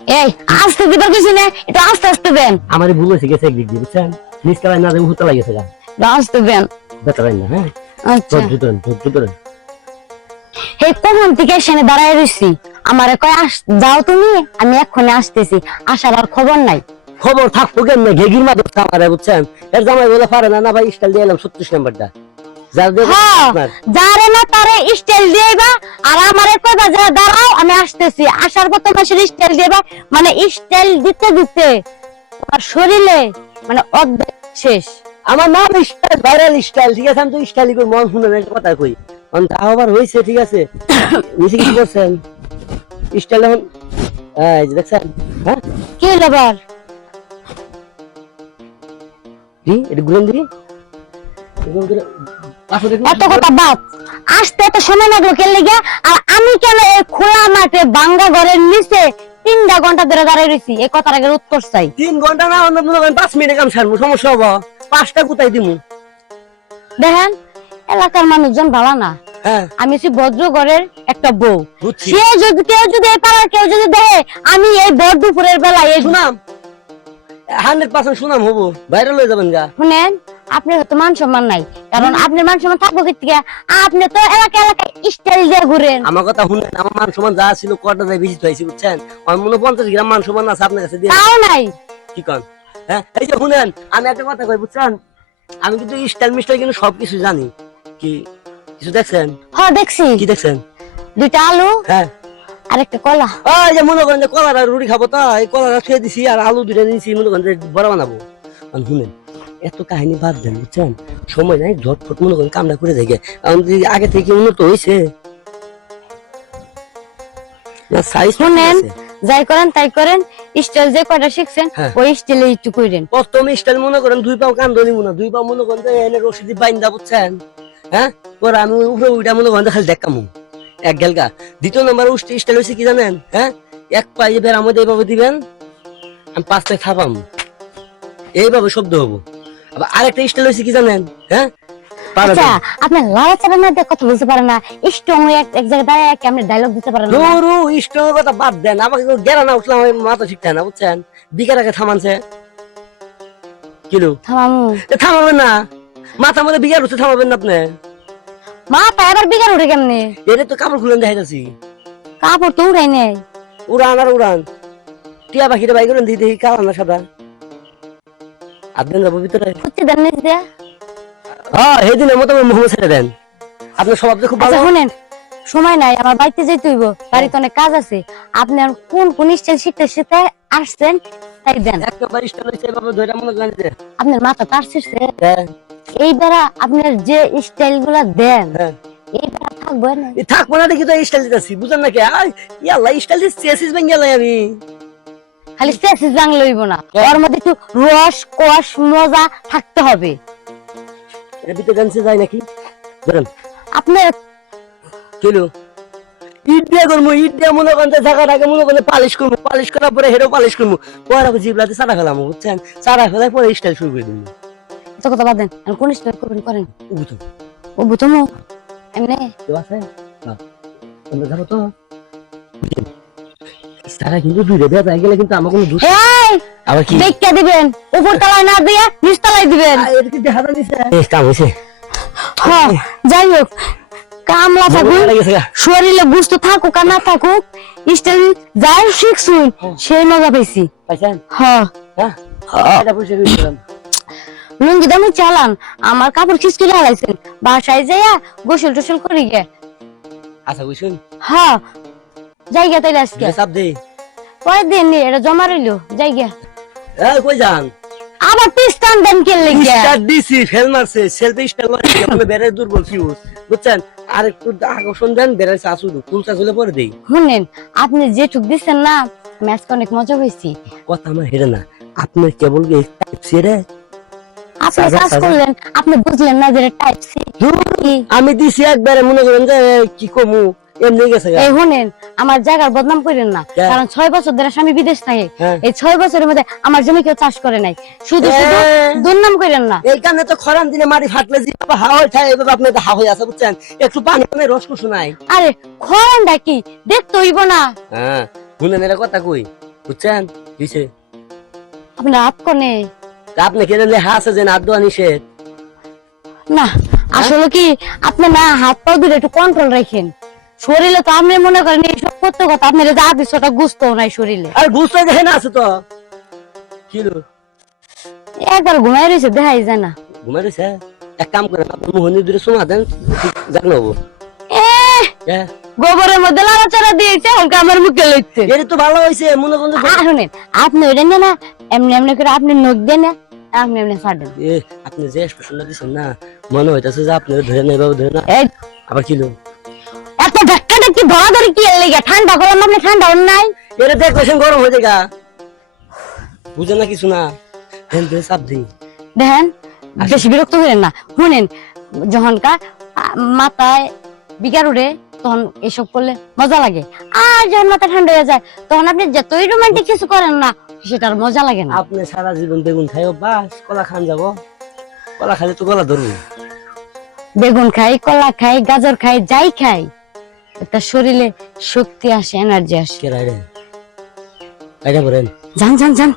এই আস্তে দিবার কিছু না, একটু আস্তে আস্তে দেন। আমারই ভুল হয়েছে গেছে একদিক দিয়ে বুঝছেন, নিচতলায় না দেবো হুতলা গেছে গা, আস্তে দেন। বেতারাই না। হ্যাঁ আচ্ছা ধৈর্য ধরেন। হে কোন থেকে সেনে দাঁড়ায় রইছি, আমারে কয় যাও তুমি, আমি এক্ষুনি আসতেছি। আসার আর খবর নাই। খবর থাকতো কেমনে, ঘেগির মাদক আমারে বুঝছেন, এর জামাই বলে পারে না, না ভাই স্টাইল দিয়ে এলাম 36 নাম্বারটা যার দেব আপনার। যারে না তারে স্টাইল দিয়েবা, আর আমারে কয়বা যা দাঁড়াও আমি আসতেছি। আসার পর তোমার স্টাইল দিয়েবা, মানে স্টাইল দিতে দিতে তোমার শরীরে মানে অর্ধেক শেষ। আমার নাম স্টাইল, ভাইরাল স্টাইল, ঠিক আছে? আমি তো স্টাইল করি, মন শুনে না কথা কই, তা আবার হয়েছে, ঠিক আছে? নিচে কি করছেন স্টাইল এখন? এই যে দেখছেন, হ্যাঁ কি হলো আবার? এটা ঘুরেন দিবি এত কথা বাদ, আসতে এত সময় লাগলো কেন লেগে? আর আমি কেন এই খোলা মাঠে বাঙ্গা ঘরের নিচে 3 ঘন্টা ধরে দাঁড়িয়ে রয়েছি? এই কথার আগে উত্তর চাই। 3 ঘন্টা না, অন্য 5 মিনিটে কাম সারবো, সমস্যা হবো? 5টা কোথায় দিমু? দেখেন, এলাকার মানুষজন ভালো না। হ্যাঁ আমি হচ্ছি ভদ্র ঘরের একটা বউ। বুঝছি। সে যদি কেউ যদি এই পাড়ার কেউ যদি দেখে আমি এই ভর দুপুরের বেলায় এই সুনাম 100% সুনাম হবো, ভাইরাল হয়ে যাবেন গা। শুনেন, আপনার হয়তো মান সম্মান নাই, কারণ আপনার মান সম্মান থাকবো কি থেকে? আপনি তো এলাকা এলাকায় স্টাইল দিয়ে ঘুরেন। আমার কথা শুনেন, আমার মান সম্মান যা ছিল কটা যায় বেশি হয়েছে বুঝছেন, আমার মনে 50 গ্রাম মান সম্মান আছে আপনার কাছে দিয়ে। তাও নাই। কি কন? হ্যাঁ এই যে শুনেন, আমি একটা কথা কই বুঝছেন, আমি কিন্তু স্টাইল মিস্টাইল কিন্তু সবকিছু জানি। কি কিছু দেখছেন? হ্যাঁ দেখছি। কি দেখছেন? 2টা আলু হ্যাঁ আর একটা কলা। ওই যে মনে করেন যে কলার আর রুটি খাবো, তো এই কলার খেয়ে দিছি আর আলু 2টা নিয়েছি, মনে করেন যে বড়া বানাবো। শুনেন, এত কাহিনী বাদ দেন বুঝছেন, সময় নাই, ঝটফট মনে করেন কামটা করে দেখে, কারণ আগে থেকে উন্নত হয়েছে না। সাইজ শুনেন, যাই করেন তাই করেন, স্টাইল যে কয়টা শিখছেন হ্যাঁ। ওই স্টাইলে একটু কইরেন। প্রথম স্টাইল মনে করেন 2 পাও কান্দ নিব না, 2 পাও মনে করেন যে এনে রশিদি বাইন্দা বুঝছেন। হ্যাঁ পরে আমি উপরে উইটা মনে করেন খালি দেখামু এক গেলগা। দ্বিতীয় নাম্বার স্টাইল হচ্ছে কি জানেন? হ্যাঁ, এক পায়ে বের আমাদের এইভাবে দিবেন, আমি 5 পায়ে থাপাম, এইভাবে শব্দ হবো। আবার আরেকটা স্টাইল হচ্ছে কি জানেন? হ্যাঁ আচ্ছা, আপনি লড়াচড়া না দিয়ে কথা বলতে পারেন না, স্ট্রং এক জায়গায় দাঁড়ায় আপনি ডায়লগ দিতে পারেন না? দূরু স্ট্রং কথা বাদ দেন, আমাকে গেরা না উঠলাম, আমি মাথা শিখতে না বুঝছেন, বিকের আগে থামানছে কিলো থামামু। থামাবেন না, মাথা মধ্যে বিঘার উঠে থামাবেন না আপনি। মা পায়বার বিকার উঠে কেমনে? এর তো কাপড় খুলেন দেখাইতেছি, কাপড় তো উঠাই নেই। উড়ান আর উড়ান, টিয়া পাখিটা বাই করেন দিদি কালো না সাদা, আধেন যাবো ভিতরে। কুচি দেন নিচ দিয়া। হ্যাঁ সেদিনের মতো মোহাম্মদ ছেড়ে দেন, আপনার স্বভাব খুব ভালো। আচ্ছা শুনেন, সময় নাই, আমার বাড়িতে যেতে হইব, বাড়িতে অনেক কাজ আছে। আপনি আর কোন স্টাইল শিখতে শিখতে আসছেন তাই দেন। একবার স্টাইল হইছে এভাবে ধরে মনে করেন যে আপনার মাথা তার শিখছে হ্যাঁ এই দ্বারা আপনার যে স্টাইল গুলা দেন হ্যাঁ এই দ্বারা থাকবে না। এই থাকবো না দেখি তো স্টাইল দিতেছি, বুঝেন নাকি? ইয়াল্লা স্টাইল দিচ্ছি ভেঙে গেলাই আমি। খালি স্টেসিস জাং লইব না, ওর মধ্যে একটু রস কষ মজা থাকতে হবে। এর ভিতরে জানছে যায় নাকি ধরেন আপনার কিলো ইট দিয়ে করবো, ইট দিয়ে মনে করেন জায়গাটাকে মনে করেন পালিশ করবো, পালিশ করার পরে হেরেও পালিশ করবো, পরে জিবলাতে চারা ফেলাম বুঝছেন, চারা ফেলায় পরে স্টাইল শুরু করে দিবো। এত কথা বাদ দেন, আর কোন স্টাইল করবেন করেন। বুঝুন ও বুঝমু এমনি কেউ আছে? আমরা যাবো তো, চারা কিন্তু দূরে দেওয়া যায় গেলে কিন্তু আমার কোনো দোষ এই আবার কি দেখা দিবেন, উপর তলায় না দিয়ে নিচ তলায় দিবেন। এর কি দেখা দিছে কাম হইছে। হ্যাঁ যাই হোক, কামলা থাকুক, শরীরে বুঝতে থাকুক আর না থাকুক, স্টাইল যাই শিখছুন সেই মজা পাইছি। পাইছেন? হ্যাঁ হ্যাঁ এটা বুঝে গেছিলাম। লুঙ্গি দামি চালান, আমার কাপড় খিস করে হারাইছেন, বাসায় যাইয়া গোসল টোসল করি গে। আচ্ছা বুঝুন হ্যাঁ যাই গে তাইলে আজকে চাপ দেই, পরের দিন নি এটা জমা রইলো, যাই গে। এই কই যান? আবার পিস্তান দেন কে লেগে? স্টার দিছি, ফেল মারছে, সেলফি স্টাইল মারছে, আপনি বেড়ে দুর্বল ফিউজ বুঝছেন, আর একটু আকর্ষণ দেন, বেড়ে চাচু ফুল চাচুলে পরে দেই। শুনেন, আপনি যে ঠুক দিচ্ছেন না, আমি আজকে অনেক মজা হয়েছি। কথা আমার হেরে না, আপনি কেবল ছেড়ে আপনি কাজ করলেন, আপনি বুঝলেন না যে টাইপ সি। আমি দিছি একবারে, মনে করেন যে কি কমু এমনি গেছে। এই শুনেন, আমার জায়গার বদনাম করেন না, কারণ 6 বছর ধরে স্বামী বিদেশ থাকে, এই 6 বছরের মধ্যে আমার জমি কেউ চাষ করে নাই, শুধু শুধু দুর্নাম করেন না। এই কারণে তো খরান দিনে মাটি ফাটলে যে হাওয়া খায়, এভাবে আপনি তো হাওয়া আছে বুঝছেন, একটু পানি পানি রস কুসু নাই। আরে খরণটা কি দেখতে হইব না? হ্যাঁ শুনেন, এর কথা কই, বুঝছেন কিছে আপনার হাত কোনে? আপনি কেন লেখা আছে যে নাদ দেওয়া নিষেধ? না আসলে কি আপনি না হাত পা দুটো একটু কন্ট্রোল রাখেন। শরীরে তো আপনি মনে করেন এইসব করতে কথা আপনার যা দিচ্ছে ওটা গুস্তও নাই শরীরে। আর গুছাই দেখে না আছে তো কিলো একবার ঘুমাই রয়েছে দেখাই যায় না। ঘুমাই রয়েছে। এক কাম করেন আপনি মোহনী দূরে শোনা দেন যাক নেবো। গোবরের মধ্যে লাড়াচাড়া দিয়েছে ওকে আমার মুখে লইতে। এর তো ভালো হয়েছে মনে করেন শুনেন আপনি ওইটা নেন না এমনি এমনি করে আপনি নখ দেন না আপনি এমনি ফাটেন। আপনি যে এক্সপ্রেশনটা দিচ্ছেন না মনে হইতেছে যে আপনি ধরে নেই বাবু ধরে না। আবার কিলো এত ধাক্কাটা কি ধরা ধরে কি এর লেগে ঠান্ডা করলাম আপনি ঠান্ডা হন নাই? এর দেখবেন গরম হয়ে যায় বুঝে না কিছু না চাপ দিই দেখেন বেশি বিরক্ত করেন না। শুনেন যখন মাথায় বিকার উঠে তখন এসব করলে মজা লাগে, আর যখন মাথা ঠান্ডা হয়ে যায় তখন আপনি যতই রোমান্টিক কিছু করেন না সেটার মজা লাগে না। আপনি সারা জীবন বেগুন খাইও বাস কলা খান যাব কলা খাইলে তো গলা ধরবো। বেগুন খাই কলা খাই গাজর খাই যাই খাই তার শরীরে শক্তি আসে এনার্জি আসে। কে রাইরে আইডা বলেন যান যান যান।